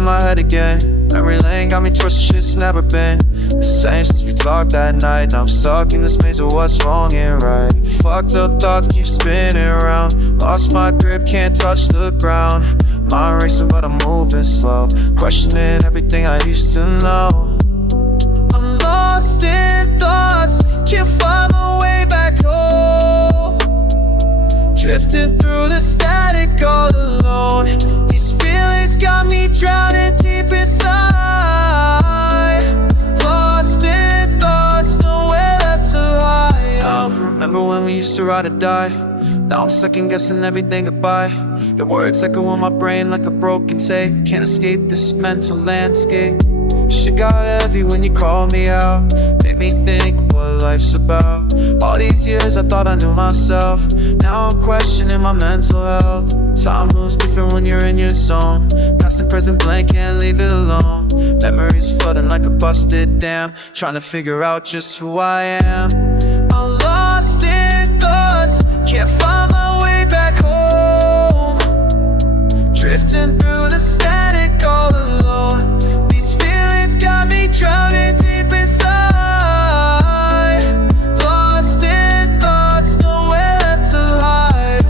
in my head again. Memory lane got me twisted, shit's never been the same since we talked that night. Now I'm stuck in this maze of what's wrong and right. Fucked up thoughts keep spinning around. Lost my grip, can't touch the ground. Mind racing but I'm moving slow, questioning everything I used to know. I'm lost in thoughts, can't find my way back home. Drifting through the static all alone. These feelings got me drowning deep inside. Lost in thoughts, nowhere left to hide. I remember when we used to ride or die. Now I'm second guessing everything goodbye. The words echo in my brain like a broken tape. Can't escape this mental landscape. Shit got heavy when you called me out. Made me think what life's about. All these years I thought I knew myself. Now I'm questioning my mental health. Time moves different when you're in your zone. Past and present blank, can't leave it alone. Memories flooding like a busted dam. Trying to figure out just who I am. I'm lost in thoughts, can't find my way back home. Drifting through the static all alone. These feelings got me drowning deep inside. Lost in thoughts, nowhere left to hide.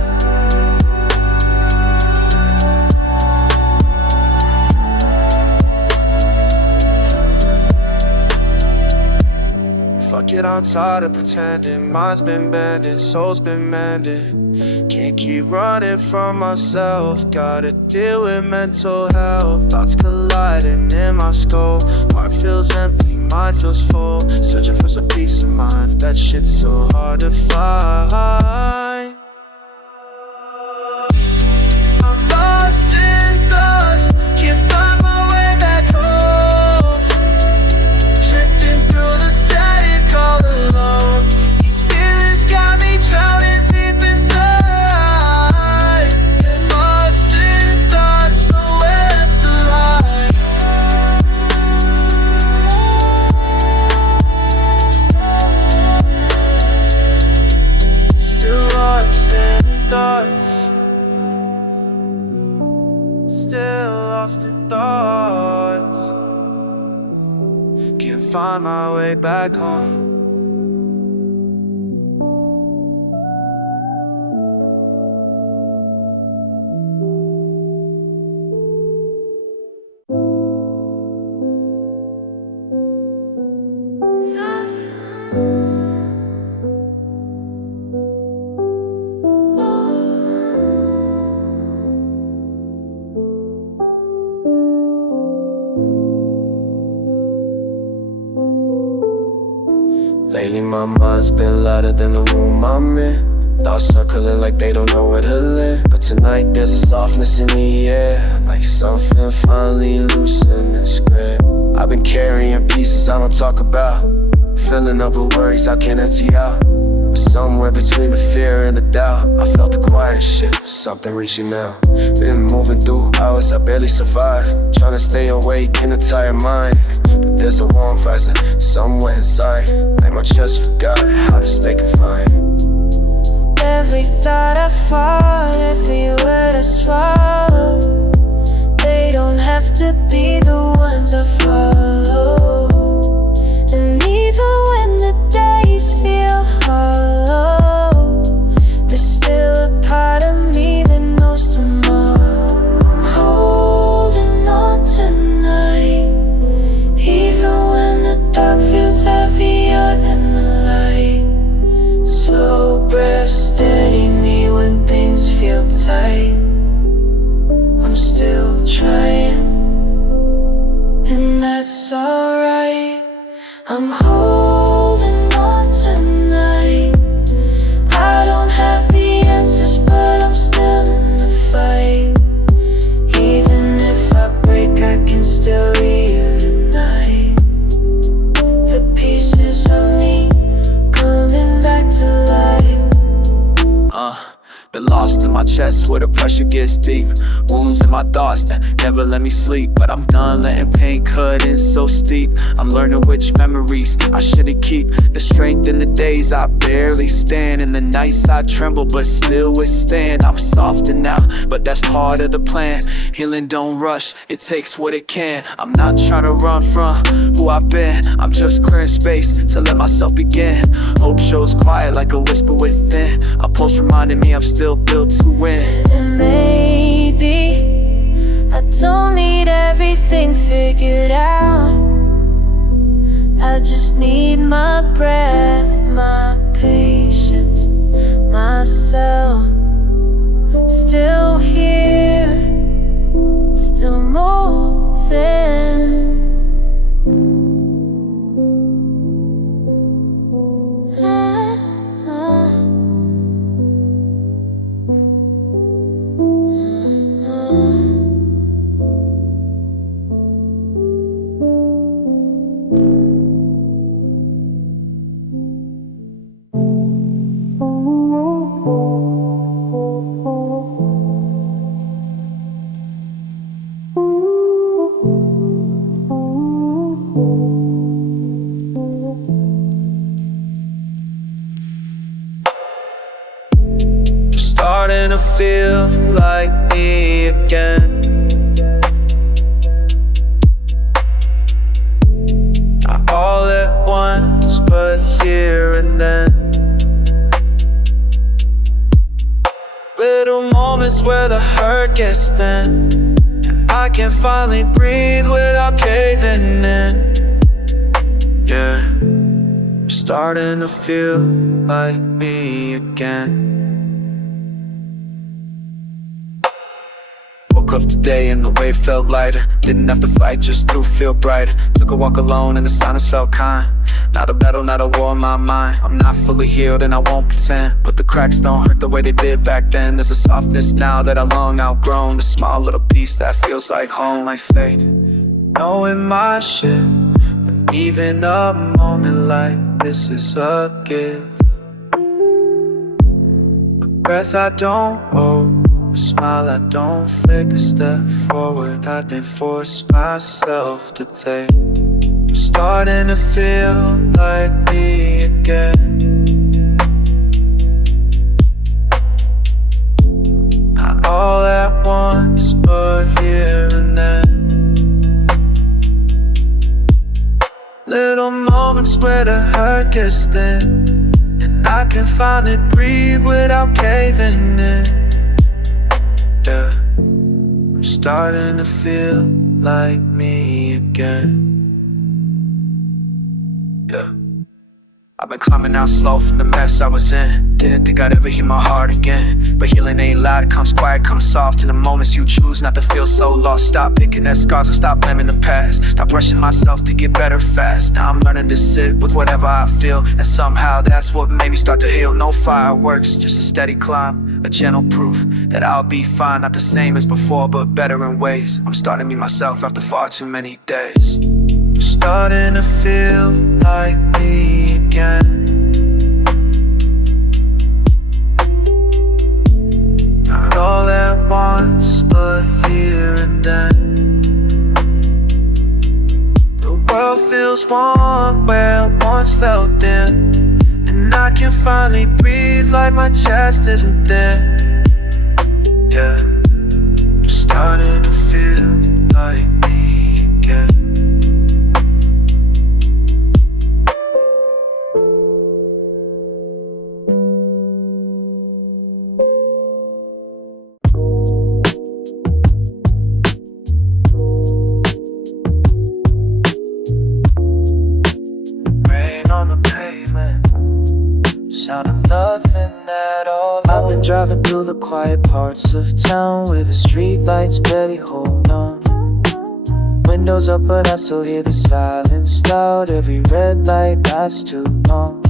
Fuck it, I'm tired of pretending. Mind's been bending, soul's been mended. Can't keep running from myself. Gotta deal with mental health. Thoughts colliding in my skull. Heart feels empty, mind feels full. Searching for some peace of mind. That shit's so hard to find. I'm lost in thoughts, can't find my way back home. Drifting through the static all alone. These feelings got me drowning deep inside. Lost in thoughts, nowhere left to hide. Still lost in thoughts. Still lost in thoughts. Can't find my way back home. Lately my mind's been louder than the room I'm in. Thoughts circling like they don't know where to live. But tonight there's a softness in the air, like something finally loosened its grip. I've been carrying pieces I don't talk about, filling up with worries I can't empty out. But somewhere between the fear and the doubt, I felt a quiet shift, something reaching out. Been moving through hours, I barely survive, trying to stay awake in a tired mind. But there's a warmth rising somewhere inside, like my chest forgot how to stay confined. Every thought I fought, every word I swallowed, they don't have to be the ones I follow. And even when the days feel hollow, there's still a part of me that knows tomorrow. I'm holding on tonight, even when the dark feels heavier than the light. Slow breath steady me when things feel tight. I'm still trying, and that's alright. I'm holding on tonight. I don't have the answers, but I'm still in the fight. Even if I break, I can still reunite the pieces of me coming back to life. Been lost in my chest where the pressure gets deep. Wounds in my thoughts that never let me sleep. But I'm done letting pain cut in so steep. I'm learning which memories I shouldn't keep. The strength in the days I barely stand. In the nights I tremble but still withstand. I'm softer now, but that's part of the plan. Healing don't rush, it takes what it can. I'm not trying to run from who I've been. I'm just clearing space to let myself begin. Hope shows quiet like a whisper within. A pulse reminding me I'm still built to win. And maybe I don't need everything figured out. I just need my breath, my patience, myself. Still here, still moving. Starting to feel like me again. Not all at once, but here and then. Little moments where the hurt gets thin, and I can finally breathe without caving in. Yeah, I'm starting to feel like me again. Woke up today and the way felt lighter. Didn't have to fight just to feel brighter. Took a walk alone and the silence felt kind. Not a battle, not a war in my mind. I'm not fully healed and I won't pretend, but the cracks don't hurt the way they did back then. There's a softness now that I long outgrown. The small little piece that feels like home, like fate. Knowing my shit, but even a moment like this is a gift. A breath I don't hold, a smile I don't fake, a step forward I didn't force myself to take. I'm starting to feel like me again. Not all at once, but here and then. Little moments where the hurt gets thin, and I can finally breathe without caving in. Yeah, I'm starting to feel like me again. Yeah, I've been climbing out slow from the mess I was in. Didn't think I'd ever hear my heart again, but healing ain't loud, it comes quiet, comes soft. In the moments you choose not to feel so lost. Stop picking at scars and stop blaming the past. Stop rushing myself to get better fast. Now I'm learning to sit with whatever I feel, and somehow that's what made me start to heal. No fireworks, just a steady climb, a gentle proof that I'll be fine. Not the same as before, but better in ways. I'm starting to meet myself after far too many days. I'm starting to feel like me again. Not all at once, but here and then. The world feels warm where it once felt dim, and I can finally breathe like my chest isn't there. Yeah, I'm starting to feel like me again. Sound of nothing at all. I've been driving through the quiet parts of town where the street lights barely hold on. Windows up but I still hear the silence loud. Every red light lasts too long.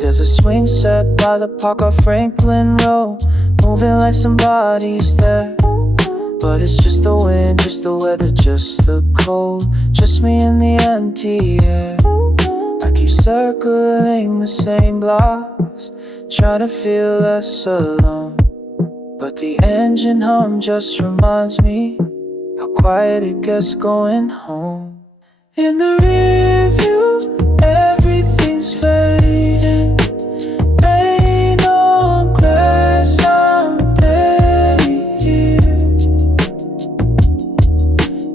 There's a swing set by the park off Franklin Road, moving like somebody's there. But it's just the wind, just the weather, just the cold, just me in the empty air. I keep circling the same blocks, trying to feel less alone. But the engine hum just reminds me how quiet it gets going home. In the rear view, everything's fading. Rain on glass, I'm barely here.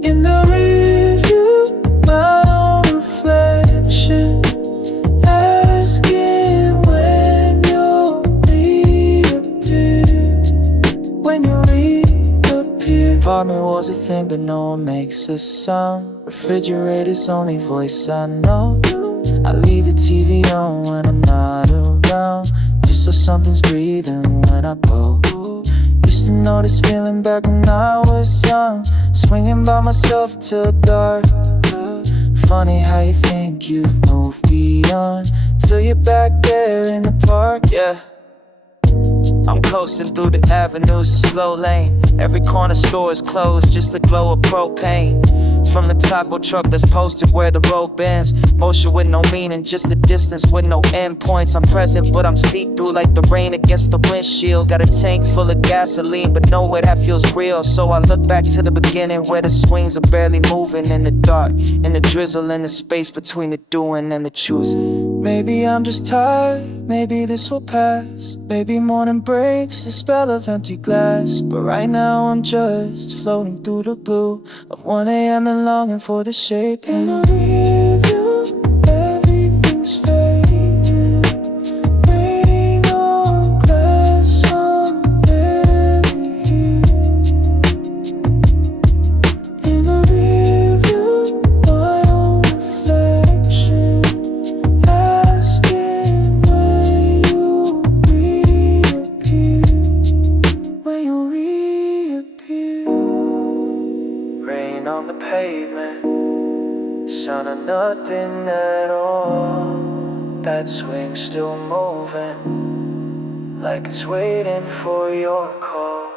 In the rear view, my own reflection, asking when you'll reappear. When you reappear. Apartment was a thing, but no one makes a sound. Refrigerator's only voice I know. I leave the TV on when I'm not around, just so something's breathing when I go. Used to know this feeling back when I was young, swinging by myself till dark. Funny how you think you've moved beyond, till you're back there in the park, yeah. I'm coasting through the avenues of slow lane. Every corner store is closed, just the glow of propane from the taco truck that's posted where the road bends. Motion with no meaning, just a distance with no endpoints. I'm present, but I'm see-through like the rain against the windshield. Got a tank full of gasoline, but nowhere that feels real. So I look back to the beginning where the swings are barely moving in the dark, in the drizzle, in the space between the doing and the choosing. Maybe I'm just tired, maybe this will pass. Maybe morning breaks the spell of empty glass. But right now I'm just floating through the blue of 1 AM and longing for the shape. In a rear view, everything's fading. Rain on glass, I'm barely here. In a rear view, my own reflection, asking when you reappear. When you reappear. Rain on the pavement, sound of nothing at all. That swing's still moving, like it's waiting for your call.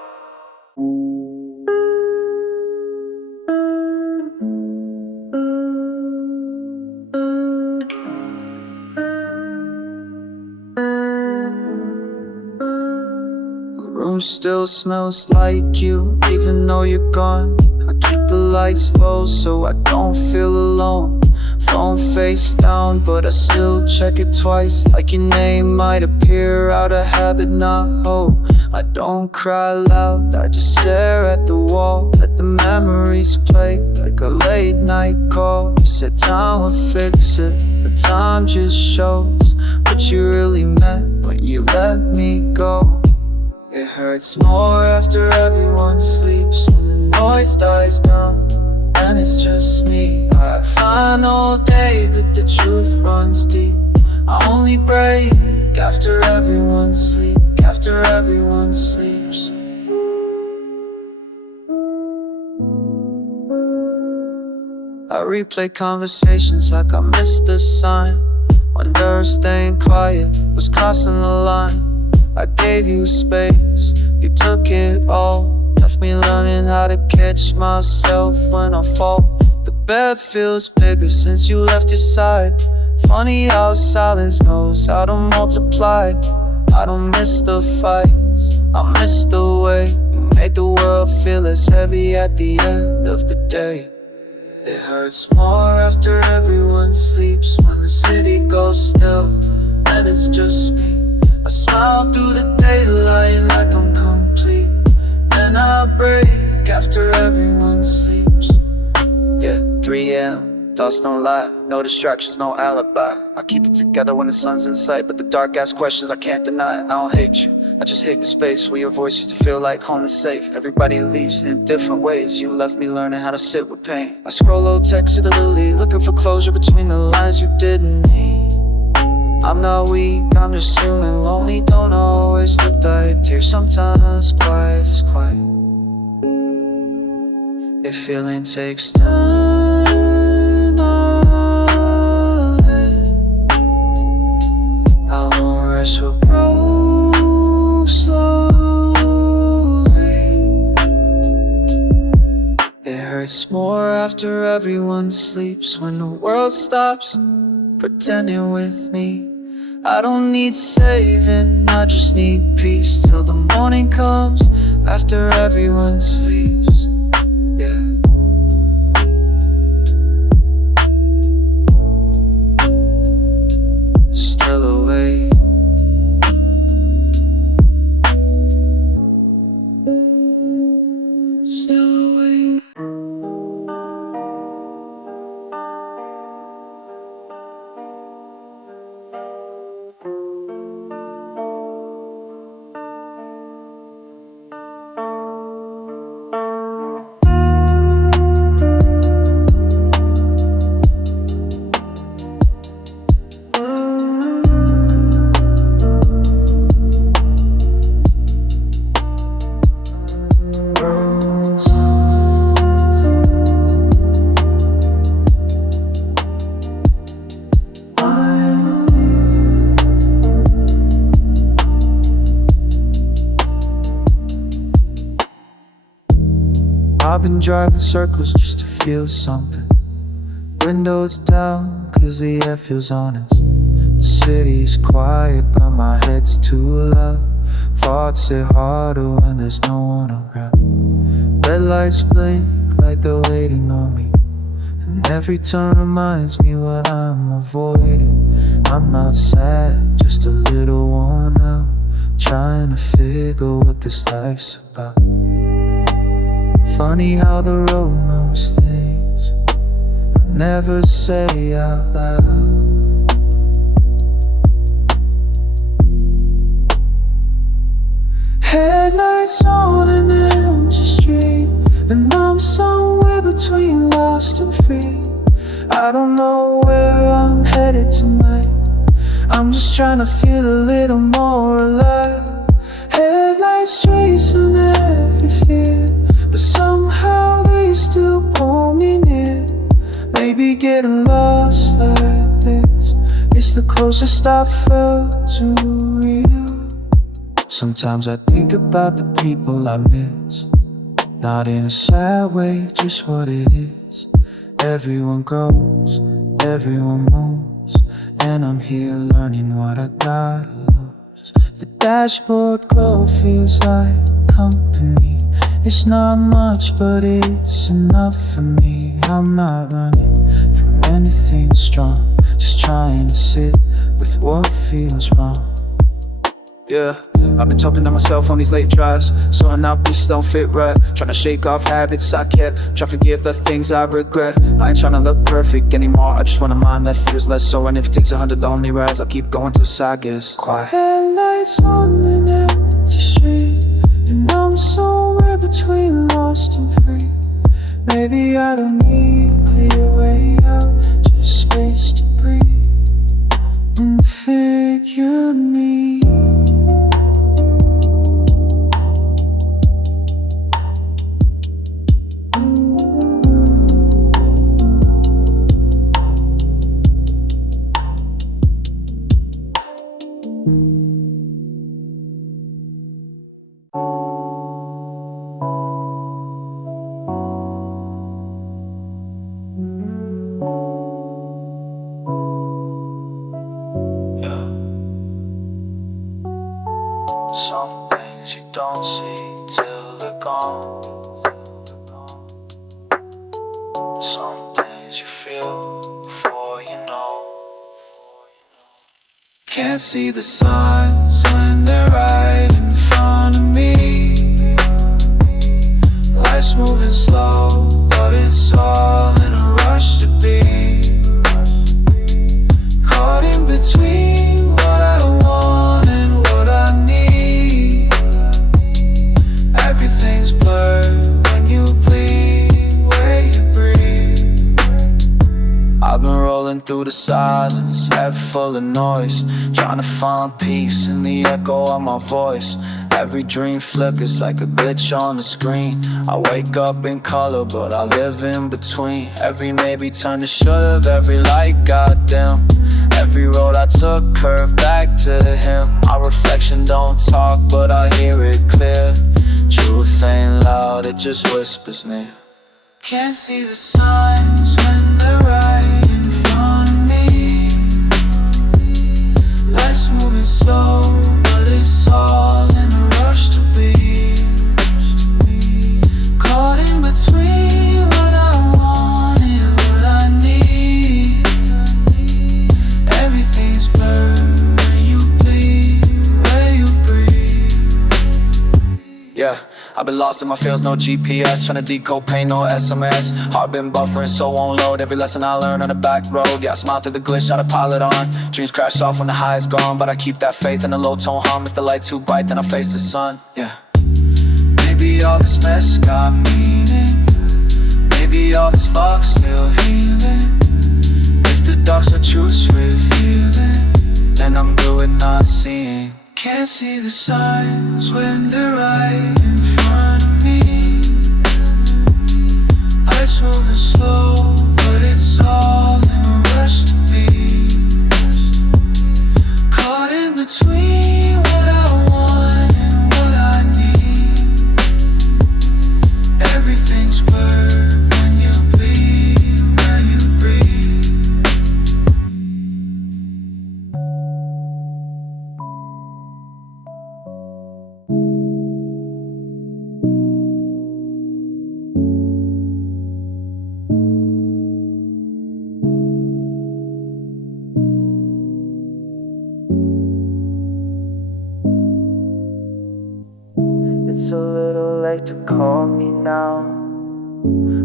The room still smells like you, even though you're gone. I keep the lights low so I don't feel alone. Phone face down, but I still check it twice, like your name might appear out of habit, not hope. I don't cry loud, I just stare at the wall, let the memories play like a late night call. You said time will fix it, but time just shows what you really meant when you let me go. It hurts more after everyone sleeps, when the noise dies down and it's just me. I find all day, but the truth runs deep. I only break after everyone sleeps, after everyone sleeps. I replay conversations like I missed a sign. Wonder if staying quiet was crossing the line. I gave you space, you took it all. Left me learning how to catch myself when I fall. The bed feels bigger since you left your side. Funny how silence knows how to multiply. I don't miss the fights, I miss the way you made the world feel less heavy at the end of the day. It hurts more after everyone sleeps, when the city goes still and it's just me. I smile through the daylight like I'm complete, and I break after everyone sleeps. Yeah, 3 AM, thoughts don't lie, no distractions, no alibi. I keep it together when the sun's in sight, but the dark ass questions I can't deny. I don't hate you, I just hate the space where your voice used to feel like home is safe. Everybody leaves in different ways, you left me learning how to sit with pain. I scroll old texts to the lily, looking for closure between the lines you didn't need. I'm not weak, I'm just human, lonely, don't always look like tears. Sometimes quiet is quiet. If feeling takes time, I'll let. I won't rush, we'll grow slowly. It hurts more after everyone sleeps, when the world stops pretending with me. I don't need saving, I just need peace till the morning comes after everyone sleeps. Yeah. Still awake. Still awake. I've been driving circles just to feel something. Windows down, cause the air feels honest. The city's quiet, but my head's too loud. Thoughts hit harder when there's no one around. Red lights blink like they're waiting on me, and every turn reminds me what I'm avoiding. I'm not sad, just a little worn out, trying to figure what this life's about. Funny how the road knows things I never say out loud. Headlights on an empty street, and I'm somewhere between lost and free. I don't know where I'm headed tonight, I'm just trying to feel a little more alive. Headlights tracing every fear, but somehow they still pull me near. Maybe getting lost like this is the closest I felt to real. Sometimes I think about the people I miss, not in a sad way, just what it is. Everyone grows, everyone moves, and I'm here learning what I gotta lose. The dashboard glow feels like company. It's not much, but it's enough for me. I'm not running from anything strong, just trying to sit with what feels wrong. Yeah, I've been talking to myself on these late drives, sorting out pieces don't fit right, trying to shake off habits I kept, try to forgive the things I regret. I ain't trying to look perfect anymore, I just want a mind that feels less sore. And if it takes 100 lonely rides, I'll keep going till the side gets quiet. Headlights on an empty street, and I'm somewhere between lost and free. Maybe I don't need a clear way out, just space to breathe and figure me. Some things you don't see till they're gone. Some things you feel before you know. Can't see the signs when they're right in front of me. Life's moving slow, but it's all in a rush to be. Caught in between what I want and what I need. Everything's blurred when you bleed, where you breathe. I've been rolling through the silence, head full of noise, trying to find peace in the echo of my voice. Every dream flickers like a glitch on the screen. I wake up in color, but I live in between. Every maybe turned to should've, every light got dim. Every road I took curved back to him. Our reflection don't talk, but I hear it clear. Truth ain't loud, it just whispers near. Can't see the signs when they're right in front of me. moving slow, but it's all in a rush to be. Caught in between what I want and what I need. Everything's blurred when you bleed, where you breathe. Yeah, I've been lost in my fields, no GPS, tryna decode pain, no SMS. Heart been buffering, so on load. Every lesson I learn on the back road. Yeah, I smile through the glitch, not a pilot on. Dreams crash off when the high is gone, but I keep that faith in a low tone hum. If the light too bright, then I face the sun. Yeah. Maybe all this mess got meaning. Maybe all this fuck's still healing. If the dark's what truth's revealing, then I'm good with not seeing. Can't see the signs when they're right in front of me. Life's moving slow, but it's all in a rush to be. Caught in between what I want and what I need. Everything's blurred when you bleed, where you breathe. It's a little late to call me now,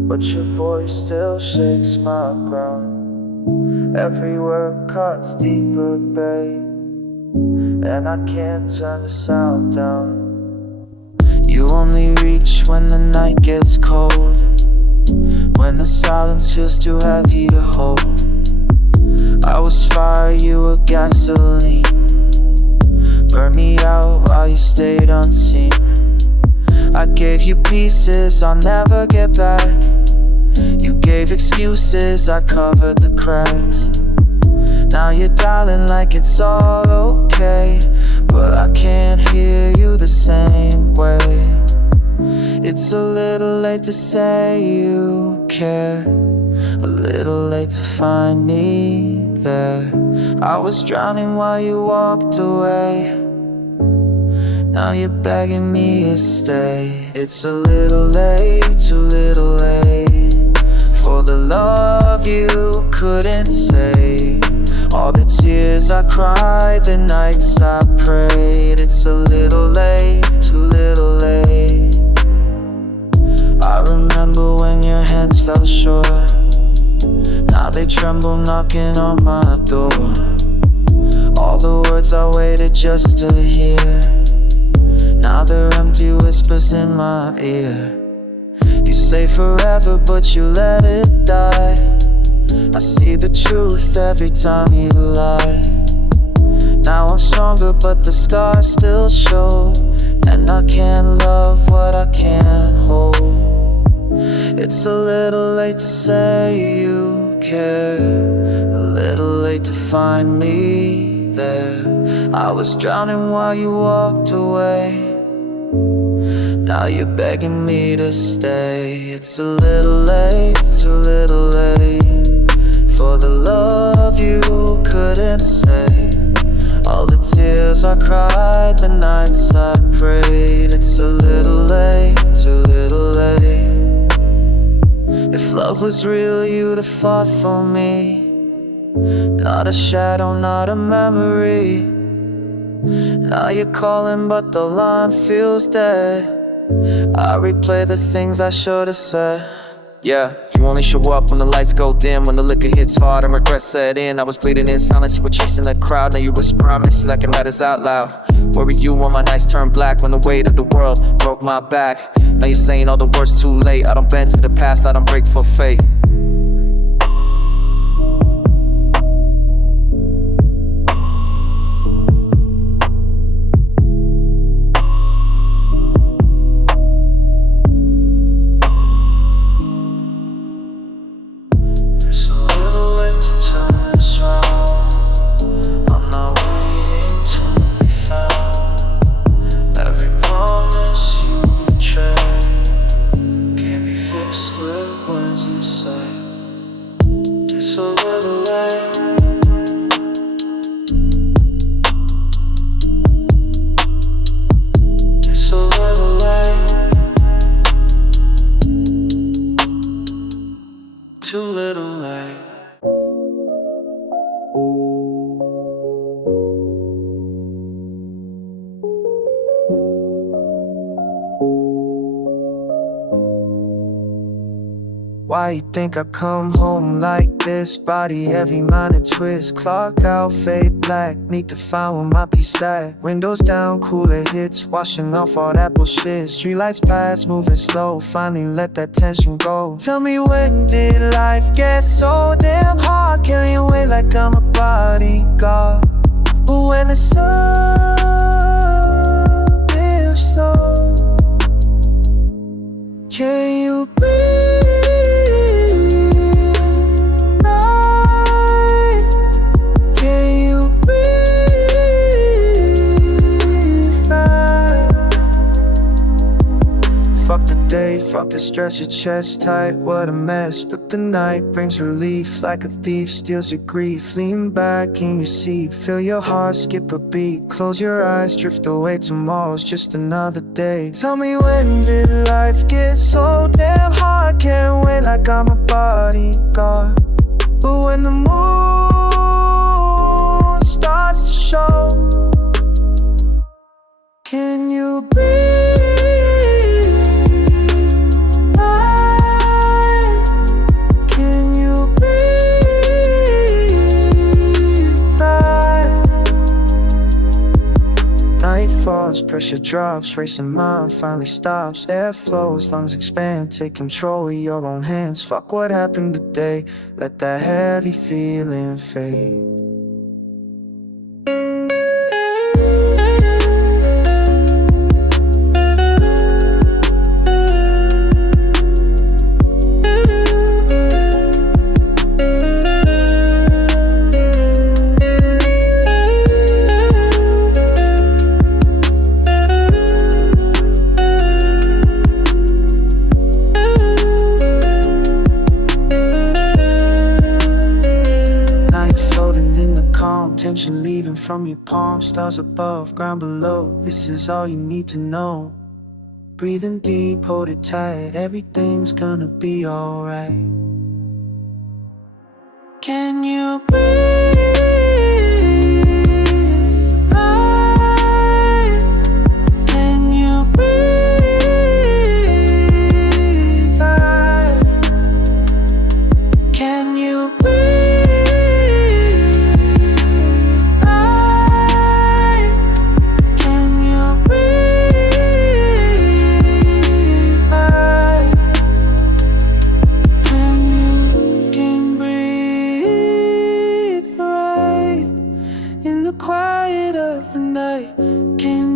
but your voice still shakes my ground. Every word cuts deeper, babe, and I can't turn the sound down. You only reach when the night gets cold, when the silence feels too heavy to hold. I was fire, you were gasoline. Burn me out while you stayed unseen. I gave you pieces I'll never get back. You gave excuses, I covered the cracks. Now you're dialing like it's all okay, but I can't hear you the same way. It's a little late to say you care, a little late to find me there. I was drowning while you walked away. Now you're begging me to stay. It's a little late, too little late, for the love you couldn't say. All the tears I cried, the nights I prayed. It's a little late, too little late. I remember when your hands fell short. Now they tremble knocking on my door. All the words I waited just to hear, now they're empty whispers in my ear. You say forever, but you let it die. I see the truth every time you lie. Now I'm stronger, but the scars still show, and I can't love what I can't hold. It's a little late to say you care, a little late to find me there. I was drowning while you walked away. Now you're begging me to stay. It's a little late, too little late, for the love you couldn't say. All the tears I cried, the nights I prayed. It's a little late, too little late. If love was real, you'd have fought for me. Not a shadow, not a memory. Now you're calling, but the line feels dead. I replay the things I should've said. Yeah, you only show up when the lights go dim, when the liquor hits hard and regret set in. I was bleeding in silence, you were chasing the crowd. Now you whisper, I miss you like it matters out loud. Where were you when my nights turned black, when the weight of the world broke my back? Now you're saying all the words too late. I don't bend to the past, I don't break for fate. With words you say. Why you think I come home like this? Body heavy, mind a twist. Clock out, fade black. Need to find where my peace at. Windows down, cooler hits. Washing off all that bullshit. Streetlights pass, moving slow. Finally let that tension go. Tell me, when did life get so damn hard? Carrying weight like I'm a bodyguard. But when the sun dips slow, can you breathe? Right? Can you breathe? Right? Fuck the day, fuck the stress, your chest tight, what a mess. But the night brings relief, like a thief steals your grief. Lean back in your seat, feel your heart skip a beat. Close your eyes, drift away, tomorrow's just another day. Tell me, when did life get so damn hard? Can't wait like I'm a bodyguard. But when the moon starts to show, can you breathe? Pressure drops, racing mind finally stops. Air flows, lungs expand. Take control of your own hands. Fuck what happened today, let that heavy feeling fade. Tension leaving from your palm, stars above, ground below. This is all you need to know. Breathing deep, hold it tight. Everything's gonna be alright. Can you breathe? Right? Can you breathe? Right? Can you breathe? Quiet of the night, can